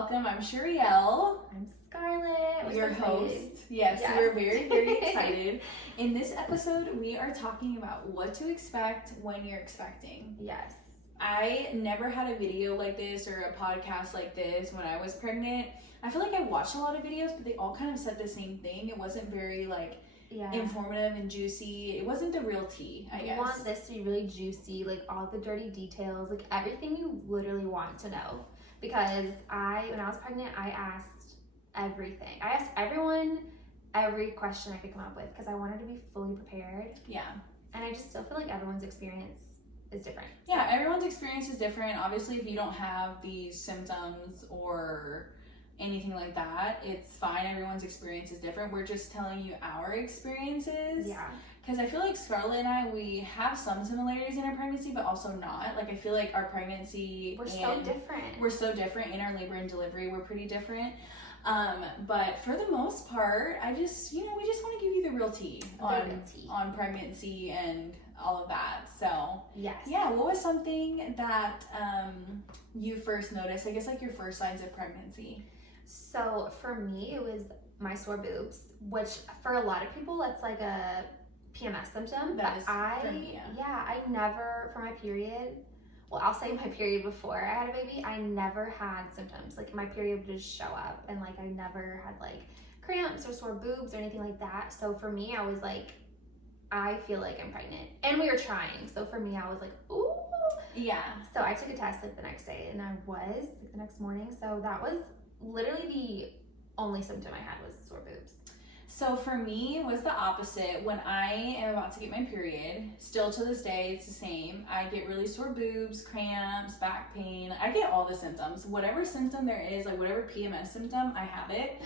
welcome. I'm Sharielle. I'm Scarlett. We're Your so host. excited. Yes, Yes. we're very, very excited. In this episode, we are talking about what to expect when you're expecting. Yes. I never had a video like this or a podcast like this when I was pregnant. I feel like I watched a lot of videos, but they all kind of said the same thing. It wasn't very informative and juicy. It wasn't the real tea, I guess. We want this to be really juicy, like all the dirty details, like everything you literally want to know. Because when I was pregnant, I asked everything. I asked everyone every question I could come up with because I wanted to be fully prepared. Yeah. And I just still feel like everyone's experience is different. Yeah, everyone's experience is different. Obviously, if you don't have these symptoms or anything like that, it's fine. Everyone's experience is different. We're just telling you our experiences. Yeah. Because I feel like Scarlett and I, we have some similarities in our pregnancy, but also not. Like, I feel like our pregnancy... We're so different. We're so different. In our labor and delivery, we're pretty different. But for the most part, we just want to give you the real tea on pregnancy and all of that. So, yes. Yeah, what was something that you first noticed? I guess, like, your first signs of pregnancy. So, for me, it was my sore boobs, which for a lot of people, that's like a PMS symptom. That is for me, yeah. I never, for my period, well, I'll say my period before I had a baby, I never had symptoms. Like, my period would just show up, and, like, I never had, like, cramps or sore boobs or anything like that. So, for me, I was like, I feel like I'm pregnant. And we were trying. So, for me, I was like, ooh. Yeah. So, I took a test, like, the next day, and I was, like, the next morning. So, that was literally the only symptom I had was sore boobs. So for me, it was the opposite. When I am about to get my period, still to this day, it's the same. I get really sore boobs, cramps, back pain. I get all the symptoms. Whatever symptom there is, like whatever PMS symptom, I have it.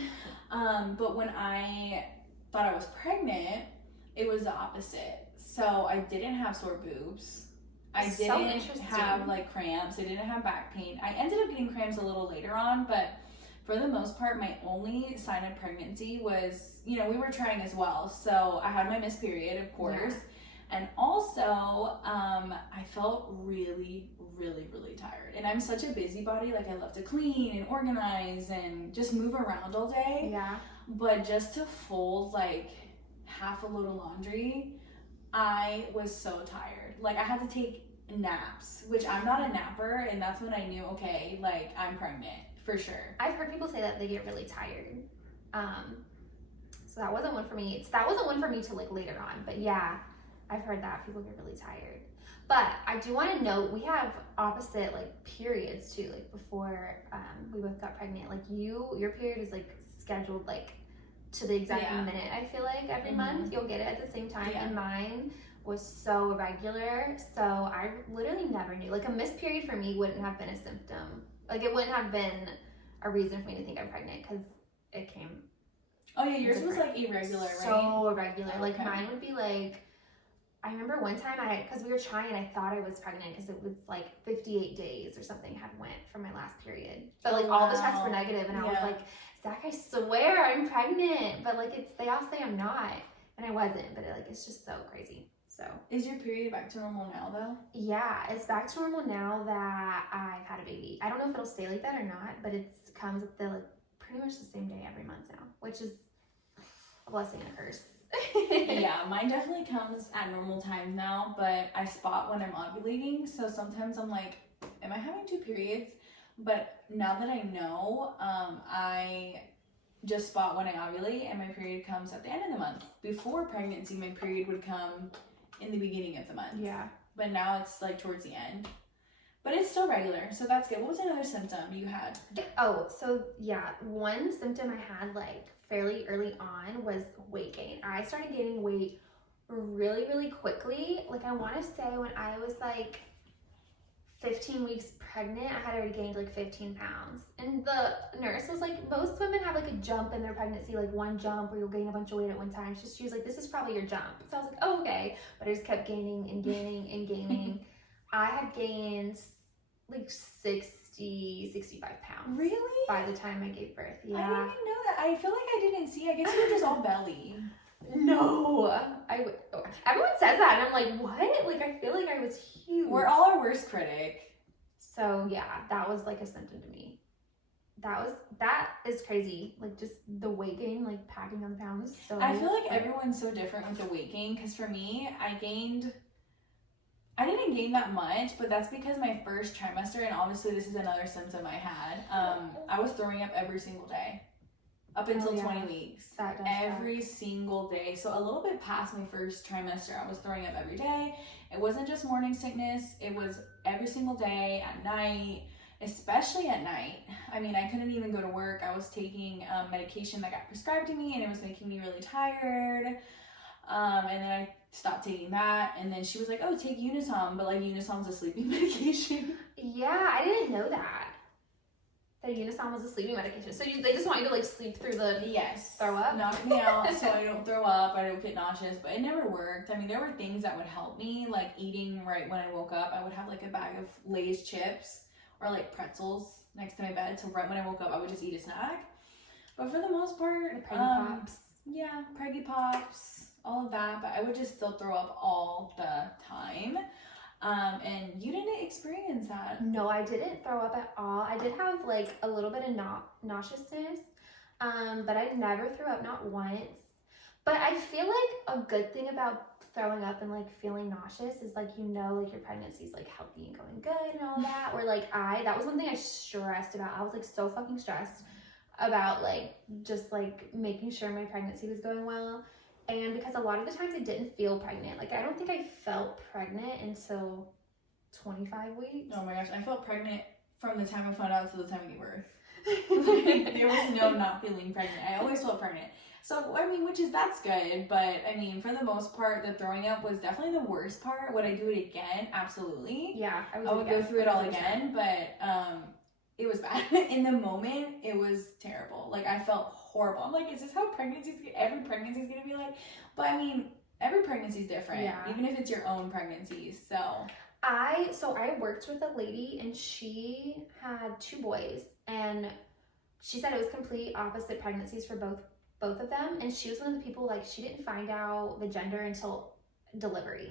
But when I thought I was pregnant, it was the opposite. So I didn't have sore boobs. I didn't have like cramps. I didn't have back pain. I ended up getting cramps a little later on, but for the most part, my only sign of pregnancy was, we were trying as well. So I had my missed period, of course. Yeah. And also, I felt really, really, really tired. And I'm such a busybody. Like, I love to clean and organize and just move around all day. Yeah. But just to fold, like, half a load of laundry, I was so tired. Like, I had to take naps, which I'm not a napper. And that's when I knew, okay, like, I'm pregnant. For sure. I've heard people say that they get really tired. So that wasn't one for me. That wasn't one for me till like later on. But yeah, I've heard that people get really tired. But I do want to note we have opposite like periods too. Like before we both got pregnant, like your period is like scheduled like to the exact minute. I feel like every month you'll get it at the same time. Yeah. And mine was so irregular. So I literally never knew. Like a missed period for me wouldn't have been a symptom. Like, it wouldn't have been a reason for me to think I'm pregnant because it came. Oh, yeah, yours was, like, irregular, right? So irregular. Okay. Like, mine would be, like, I remember one time because we were trying, I thought I was pregnant because it was, like, 58 days or something had went from my last period. But, like, all the tests were negative, and I was like, Zach, I swear I'm pregnant. But, like, they all say I'm not. And I wasn't, but, it's just so crazy. So, is your period back to normal now, though? Yeah, it's back to normal now that I've had a baby. I don't know if it'll stay like that or not, but it comes at pretty much the same day every month now, which is a blessing and a curse. Yeah, mine definitely comes at normal times now, but I spot when I'm ovulating, so sometimes I'm like, am I having two periods? But now that I know, I just spot when I ovulate, and my period comes at the end of the month. Before pregnancy, my period would come in the beginning of the month. Yeah. But now it's like towards the end. But it's still regular, so that's good. What was another symptom you had? Oh, so yeah, one symptom I had like fairly early on was weight gain. I started gaining weight really, really quickly. Like I want to say when I was like 15 weeks pregnant, I had already gained like 15 pounds. And the nurse was like, most women have like a jump in their pregnancy, like one jump where you'll gain a bunch of weight at one time. She was like, this is probably your jump. So I was like, oh, okay. But I just kept gaining and gaining and gaining. I had gained like 65 pounds. Really? By the time I gave birth. Yeah. I didn't even know that. I feel like I didn't see. I guess you were just all belly. No, everyone says that, and I'm like, what? Like, I feel like I was huge. We're all our worst critic. So yeah, that was like a symptom to me. that is crazy. Like just the weight gain, like packing on pounds. So I feel like everyone's so different with the weight gain, because for me, I didn't gain that much, but that's because my first trimester, and obviously this is another symptom I had, I was throwing up every single day up until 20 weeks. That does every single day. So a little bit past my first trimester, I was throwing up every day. It wasn't just morning sickness, it was every single day, at night, especially at night. I mean, I couldn't even go to work. I was taking medication that got prescribed to me, and it was making me really tired. And then I stopped taking that, and then she was like, oh, take Unisom, but like Unisom's a sleeping medication. Yeah, I didn't know that Unisom was a sleeping medication. So they just want you to like sleep through the throw up? Knock me out so I don't throw up, I don't get nauseous, but it never worked. I mean, there were things that would help me, like eating right when I woke up. I would have like a bag of Lay's chips or like pretzels next to my bed, so right when I woke up, I would just eat a snack. But for the most part, Pops. Yeah, Preggy Pops, all of that, but I would just still throw up all the time. And you didn't experience that. No, I didn't throw up at all. I did have like a little bit of nauseousness, but I never threw up, not once. But I feel like a good thing about throwing up and like feeling nauseous is like, you know, like your pregnancy is like healthy and going good and all that. Or like that was one thing I stressed about. I was like so fucking stressed about like just like making sure my pregnancy was going well. And because a lot of the times I didn't feel pregnant. Like I don't think I felt pregnant until 25 weeks. Oh my gosh, I felt pregnant from the time I found out to the time I gave birth. There was no not feeling pregnant. I always felt pregnant. So, I mean, that's good. But, I mean, for the most part, the throwing up was definitely the worst part. Would I do it again? Absolutely. Yeah. I would go through it all again. But it was bad. In the moment, it was terrible. Like, I felt horrible. I'm like, is this how every pregnancy is going to be like? But, I mean, every pregnancy is different. Yeah. Even if it's your own pregnancy. So I worked with a lady, and she had 2 boys. And she said it was complete opposite pregnancies for both of them, and she was one of the people, like, she didn't find out the gender until delivery.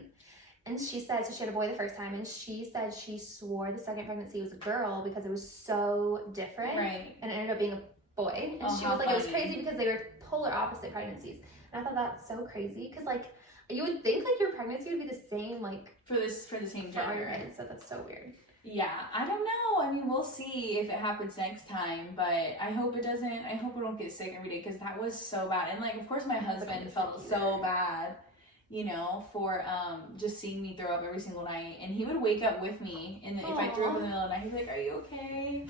And she said, so she had a boy the first time, and she said she swore the second pregnancy was a girl because it was so different, right? And it ended up being a boy. And she was like, it was crazy because they were polar opposite pregnancies. And I thought that's so crazy because, like, you would think like your pregnancy would be the same, like for the same gender. All your kids, so that's so weird. Yeah, I don't know. I mean, we'll see if it happens next time, but I hope it doesn't. I hope we don't get sick every day, because that was so bad. And like, of course, my husband felt so bad, you know, for just seeing me throw up every single night. And he would wake up with me, and if I threw up in the middle of the night, he'd be like, "Are you okay?"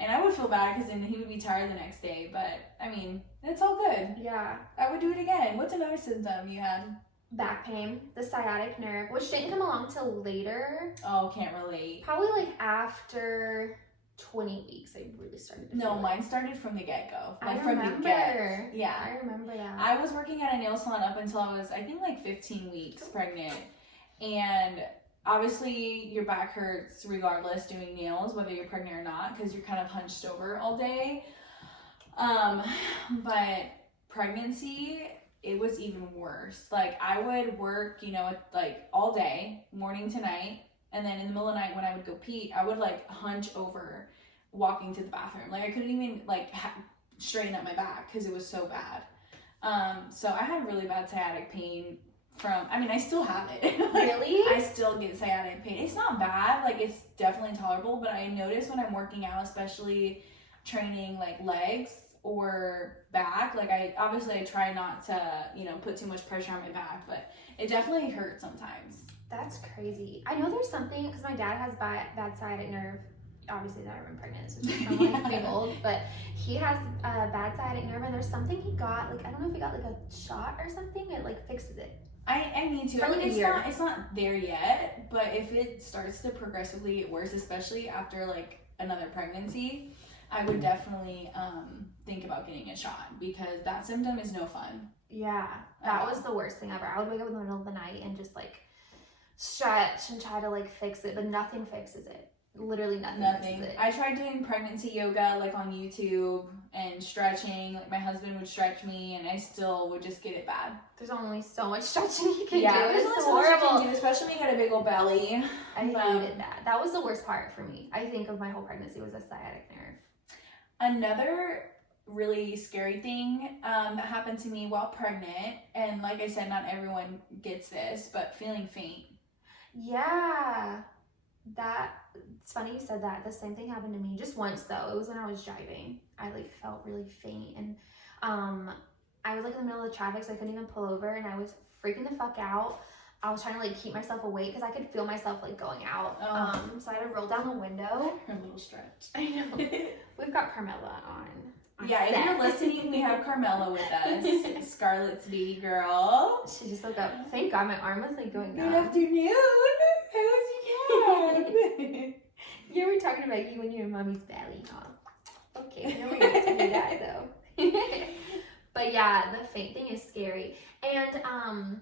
And I would feel bad because then he would be tired the next day. But I mean, it's all good. Yeah, I would do it again. What's another symptom you had? Back pain, the sciatic nerve, which didn't come along till later. Oh, can't relate. Probably like after 20 weeks, I really started to feel mine started from the get-go. Like from the get. Yeah. I remember that. I was working at a nail salon up until I was, I think, like 15 weeks pregnant. And obviously your back hurts regardless doing nails, whether you're pregnant or not, because you're kind of hunched over all day. But pregnancy, it was even worse. Like, I would work, you know, like all day, morning to night, and then in the middle of the night when I would go pee, I would like hunch over walking to the bathroom. Like, I couldn't even like straighten up my back because it was so bad. So I had really bad sciatic pain I still have it. Like, really? I still get sciatic pain. It's not bad, like it's definitely tolerable, but I notice when I'm working out, especially training like legs or back, like I try not to, you know, put too much pressure on my back, but it definitely hurts sometimes. That's crazy. I know there's something, because my dad has bad sciatic nerve. Obviously, never been pregnant, so I'm like being old, but he has bad sciatic nerve, and there's something he got, like, I don't know if he got like a shot or something, it like fixes it. I need to. For like it's not there yet, but if it starts to progressively get worse, especially after like another pregnancy, I would definitely think about getting a shot, because that symptom is no fun. Yeah, that was the worst thing ever. I would wake up in the middle of the night and just like stretch and try to like fix it, but nothing fixes it. Literally nothing. Fixes it. I tried doing pregnancy yoga like on YouTube and stretching. Like, my husband would stretch me, and I still would just get it bad. There's only so much stretching you can do. There's only so much you can do, especially when you got a big old belly. I hated that. That was the worst part for me. I think of my whole pregnancy was a sciatic nerve. Another really scary thing that happened to me while pregnant, and like I said, not everyone gets this, but feeling faint. Yeah, it's funny you said that. The same thing happened to me just once though. It was when I was driving. I like felt really faint, and I was like in the middle of the traffic, so I couldn't even pull over, and I was freaking the fuck out. I was trying to like keep myself awake because I could feel myself like going out. So I had to roll down the window. Her little stretch. I know. We've got Carmela on Yeah, set. if you're listening, we have Carmela with us. Scarlett's baby girl. She just woke up. Thank God my arm was like going Good up. afternoon. How was your cat? You were talking about you when you were in mommy's belly, huh? Okay, no, we're not to do that though. But yeah, the faint thing is scary. And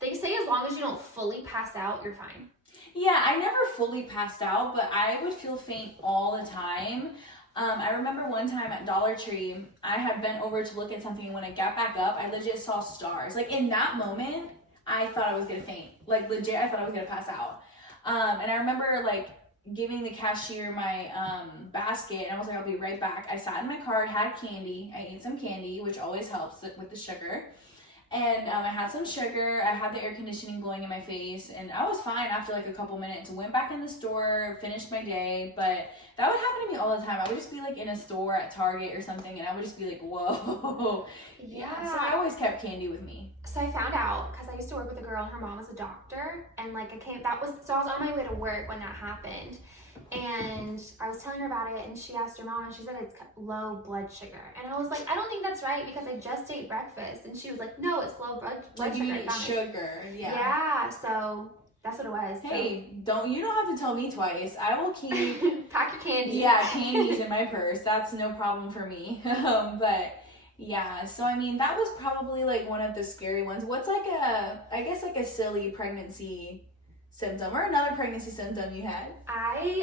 they say as long as you don't fully pass out, you're fine. Yeah, I never fully passed out, but I would feel faint all the time. I remember one time at Dollar Tree, I had bent over to look at something, and when I got back up, I legit saw stars. Like, in that moment, I thought I was gonna faint. Like, legit, I thought I was gonna pass out. And I remember, like, giving the cashier my basket, and I was like, I'll be right back. I sat in my car, had candy. I ate some candy, which always helps with the sugar. And I had some sugar, I had the air conditioning blowing in my face, and I was fine after like a couple minutes. Went back in the store, finished my day, but that would happen to me all the time. I would just be like in a store at Target or something, and I would just be like, whoa. Yeah. So I always kept candy with me. So I found out, because I used to work with a girl and her mom was a doctor, and like I was on my way to work when that happened. And I was telling her about it, and she asked her mom, and she said it's low blood sugar. And I was like, I don't think that's right because I just ate breakfast. And she was like, no, it's low blood Like sugar. you eat sugar, yeah. Yeah, so that's what it was. Hey, you don't have to tell me twice. I will keep pack your candy. Yeah, candies in my purse. That's no problem for me. But yeah, so I mean that was probably like one of the scary ones. What's like a silly pregnancy symptom or another pregnancy symptom you had?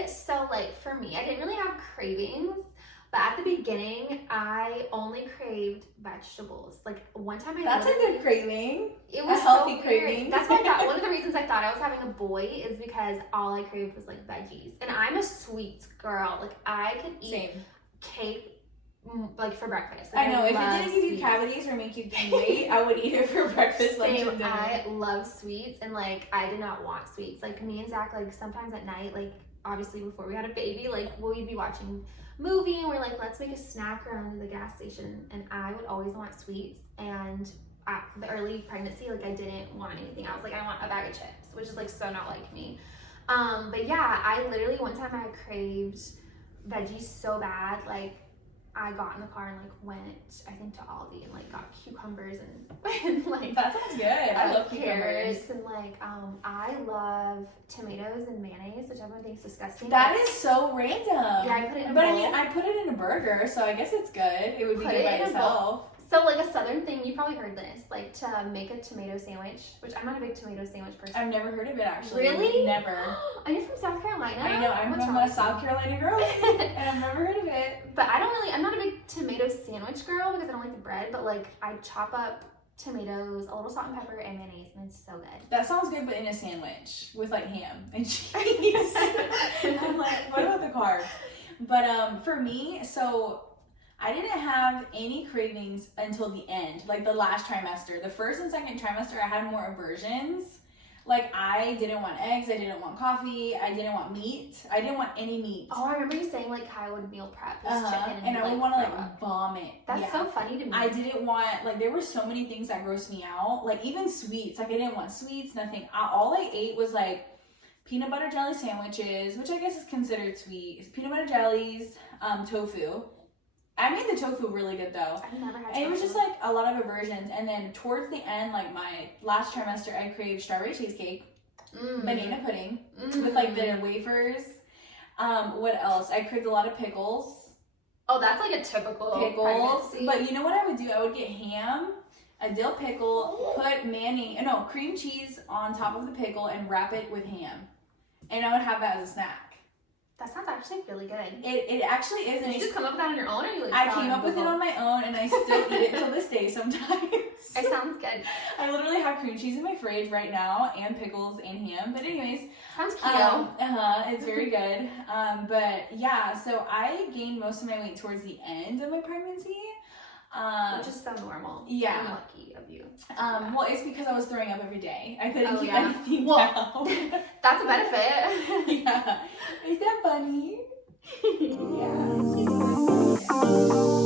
So like for me, I didn't really have cravings, but at the beginning, I only craved vegetables. Like one time That's a good craving. It was a healthy so craving. Weird. That's what I thought. One of the reasons I thought I was having a boy is because all I craved was like veggies. And I'm a sweets girl. Like I could eat Same. cake like for breakfast. Like, I know, if it didn't give you sweets. cavities or make you gain weight, I would eat it for breakfast, lunch, and dinner. I love sweets, and like I did not want sweets. Like me and Zach, like sometimes at night, like obviously before we had a baby, like we'd be watching movie and we're like, let's make a snack around the gas station, and I would always want sweets. And at the early pregnancy, like I didn't want anything. I was like, I want a bag of chips, which is like so not like me. But yeah, I literally one time I craved veggies so bad, like I got in the car and like went, I think, to Aldi and like got cucumbers and like that sounds good. I love carrots and like I love tomatoes and mayonnaise, which everyone thinks disgusting. That is so random. Yeah, I put it in a But bowl. I mean, I put it in a burger, so I guess it's good. It would be good by itself. So like a southern thing, you probably heard this, like to make a tomato sandwich, which I'm not a big tomato sandwich person. I've never heard of it actually. Really? Never. Are you from South Carolina? I know, I'm from a South Carolina girl, and I've never heard of it. But I'm not a big tomato sandwich girl because I don't like the bread, but like I chop up tomatoes, a little salt and pepper, and mayonnaise, and it's so good. That sounds good, but in a sandwich with like ham and cheese. I'm like, what about the carbs? But for me, so I didn't have any cravings until the end, like the last trimester. The first and second trimester, I had more aversions. Like I didn't want eggs, I didn't want coffee, I didn't want meat, I didn't want any meat. Oh, I remember you saying like Kyle would meal prep his chicken and I would want to like up. vomit. That's so funny to me. I didn't want, like there were so many things that grossed me out, like even sweets. Like I didn't want sweets, nothing. All I ate was like peanut butter jelly sandwiches, which I guess is considered sweet. Peanut butter jellies, tofu. I made the tofu really good though. I've never had tofu. And it was just like a lot of aversions. And then towards the end, like my last trimester, I craved strawberry cheesecake, banana pudding with like the wafers. What else? I craved a lot of pickles. Oh, that's like a typical pickles. pregnancy. But you know what I would do? I would get ham, a dill pickle, put cream cheese on top of the pickle and wrap it with ham. And I would have that as a snack. That sounds actually really good. It actually is. Did And you just come up with that on your own, or you like I saw came on up with it Google? on my own, and I still eat it till this day sometimes. It sounds good. I literally have cream cheese in my fridge right now, and pickles and ham. But anyways, Sounds cute. it's very good. But yeah, so I gained most of my weight towards the end of my pregnancy. Which is so normal. Yeah. I'm lucky of you. Well, it's because I was throwing up every day. I couldn't keep yeah. anything Well, down. That's a benefit. Yeah. Is that funny? Yeah.